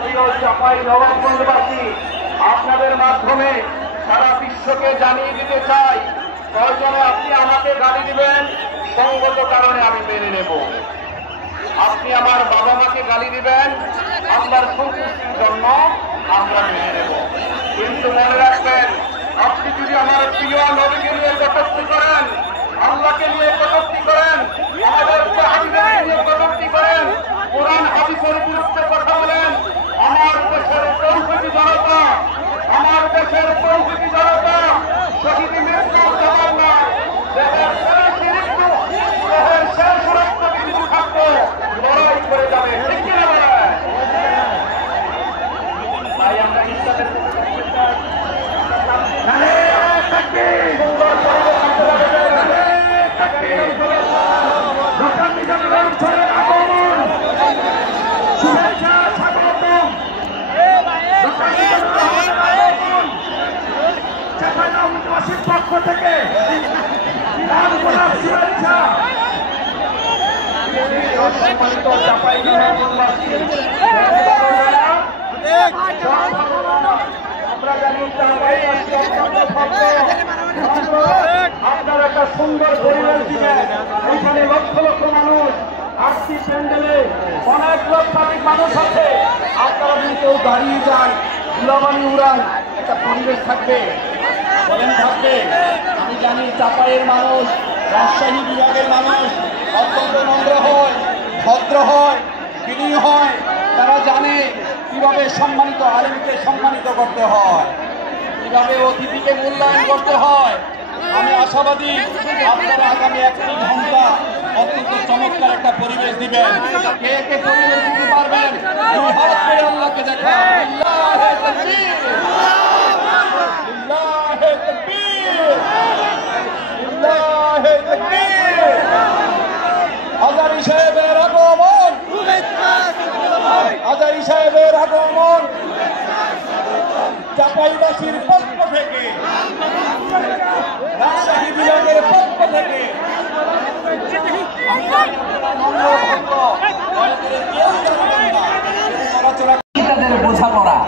প্রিয় চাঁপাই নবাবগঞ্জবাসী, আপনাদের মাধ্যমে সারা বিশ্বকে জানিয়ে দিতে চাই, প্রয়োজনে আপনি আমাকে গালি দিবেন, সঙ্গত কারণে আমি মেনে নেব। আপনি আমার বাবা মাকে গালি দিবেন, আপনার সন্তুষ্টির জন্য আমরা মেনে নেব। কিন্তু মনে রাখবেন, আপনি যদি আমার প্রিয় নবীকে নিয়ে কটূক্তি করেন, আল্লাহকে নিয়ে কটূক্তি করেন, আমাদের সাহাবীদের নিয়ে কটূক্তি করেন, কোরআন হাদিসের বিরুদ্ধে কথা বলেন, আমার দেশের তৌহিদি জনতা, আমার দেশের তৌহিদি জনতা শহীদ মৃত্যুর জবাব না, দেশের শেষ মৃত্যু, দেশের শেষ রক্ত কিন্তু থাকবো, লড়াই করে যাবে। ঠিক কিনা বলেন? তাই আমরা ইসলামের পক্ষ থেকে আপনার একটা সুন্দর পরিবেশ দিবেন। এখানে লক্ষ লক্ষ মানুষ আসছি, প্যান্ডেলে অনেক লক্ষাধিক মানুষ আছে। আপনারা যদি কেউ দাঁড়িয়ে যান, ধুলাবালি উড়ান, একটা পরিবেশ থাকবে, বলেন থাকবে। আমি জানি চাঁপাইয়ের মানুষ, রাজশাহী বিভাগের মানুষ অত্যন্ত নম্র হয়, ভদ্র হয়, বিনয়ী হয়। তারা জানে কিভাবে সম্মানিত আলেমকে সম্মানিত করতে হয়, কিভাবে অতিথিকে মূল্যায়ন করতে হয়। আমি আশাবাদী আপনারা আগামী 1 ঘন্টা অত্যন্ত চমৎকার একটা পরিবেশ দিবেন। কে কে পরিবেশ দিতে পারবেন? দুই হাত করে আল্লাহকে দেখান। লিল্লাহে তাকবীর, লিল্লাহে তাকবীর, লিল্লাহে তাকবীর। আজারি সাহেবের আগমন, আজারি সাহেবের আগমন চাঁপাইবাসীর পক্ষ থেকে, রাজশাহী বিভাগের পক্ষ থেকে বোঝাপড়া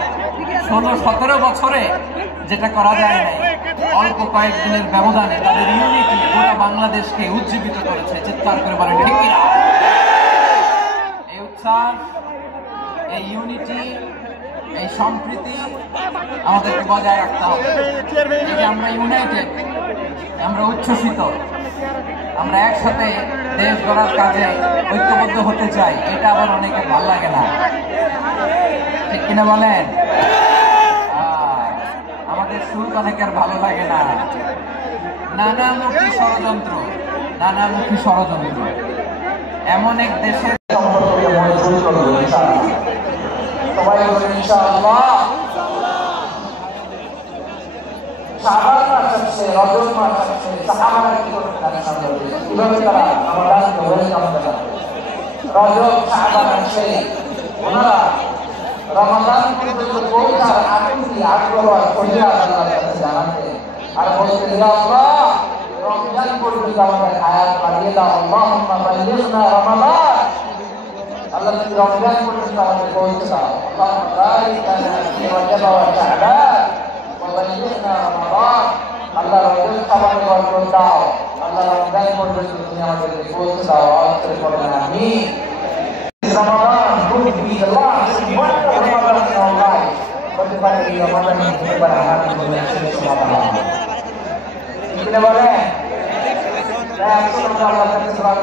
16-17 বছরে যেটা করা যায় নাই, অল্প কয়েকদিনের ব্যবধানে তাদের ইউনিটি গোটা বাংলাদেশকে উজ্জীবিত করেছে। চিৎকার করে বলেন ঠিক কিনা? এই উচ্ছ্বাস, এই ইউনিটি, এই সম্প্রীতি আমাদেরকে বজায় রাখতে হবে। এই যে আমরা ইউনাইটেড, আমরা উচ্ছ্বসিত, আমরা একসাথে দেশ গড়ার কাজে ঐক্যবদ্ধ হতে চাই, এটা আবার অনেকে ভালো লাগে না। ঠিক কিনা বলেন? আমাদের সুর অনেকের ভালো লাগে না। নানামুখী ষড়যন্ত্র, নানামুখী ষড়যন্ত্র এমন এক দেশের সবাই বলেন ইনশাআল্লাহ। শাবান মাস আসছে, রজব মাস আসছে, সাহাবারা কি করতে জানেন? কিভাবে তারা আমাদেরকে ওয়েলকাম জানাবে। রজব শাবান আসছে, ওনারা রমাদান পর্যন্ত পৌঁছার আকুতি আগ্রহ আর ফজিলত আল্লাহর কাছে জানাতে আর বলতে, ইয়া আল্লাহ, রমজান পর্যন্ত আমাদের হায়াত বাড়িয়ে দাও। আল্লাহুম্মা বাল্লিগনা রমাদান, আল্লাহ তুমি রমজান পর্যন্ত আমাদের পৌঁছে দাও। আল্লাহুম্মা বারিক লানা ফি রজব ওয়া শাবান ওয়া বাল্লিগনা রমাদান, আল্লাহ রজব শাবান বরকত দাও, আল্লাহ রমজান পর্যন্ত তুমি আমাদেরকে পৌঁছে দাও। আল্লাহ বলেন আমিন। Ramadan could be the last one of Ramadan in our life, but the fact that Ramadan is never happened to the Ramadan. Kita boleh. Dan semoga Allah akan selalu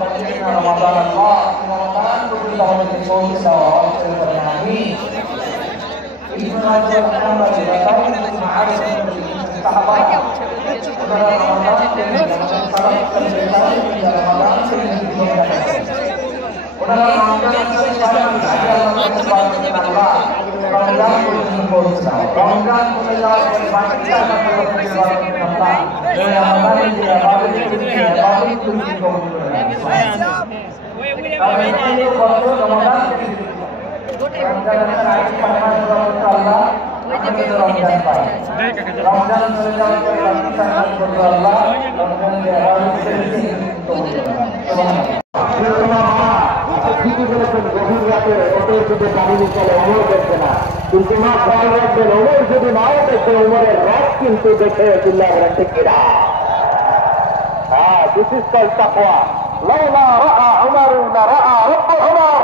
menjadikan Ramadan Allah, Ramadan itu kita boleh bisa daripada Nabi. Ini mengajar kita bagaimana kita harus menjadi sahabat. Pada Ramadan ini salah satu dari Ramadan ini ওনারা রমজান সেখানে আল্লাহর কাছে আল্লাহ রমজান পর্যন্ত পৌঁছায়। রমজান চলে যাওয়ার পরে বাকি আল্লাহ আল্লাহ এই আমাদের যে ইবাদত করতে কবুল করে নেন। আর এই কত রমজান রমজানের আগে আল্লাহ আমাদের রমজান পায়। রমজান চলে যাওয়ার পরে বাকি আল্লাহ রমজানের ইবাদত করতে কবুল করে নেন। সুবহানাল্লাহ। দেখে ওদের যদি কাহিনী চলে ওমর দেখবে না, কিন্তু মা খেয়াল রাখবেন ওমর যদি নাও দেখে ওমরের রথ কিন্তু দেখে চিল্লাহ রাখছে কিরা। হ্যাঁ, দিস ইজ কল্ড তাকওয়া। লাউলা রাআ উমারু লা রাআ রাব্বু উমার।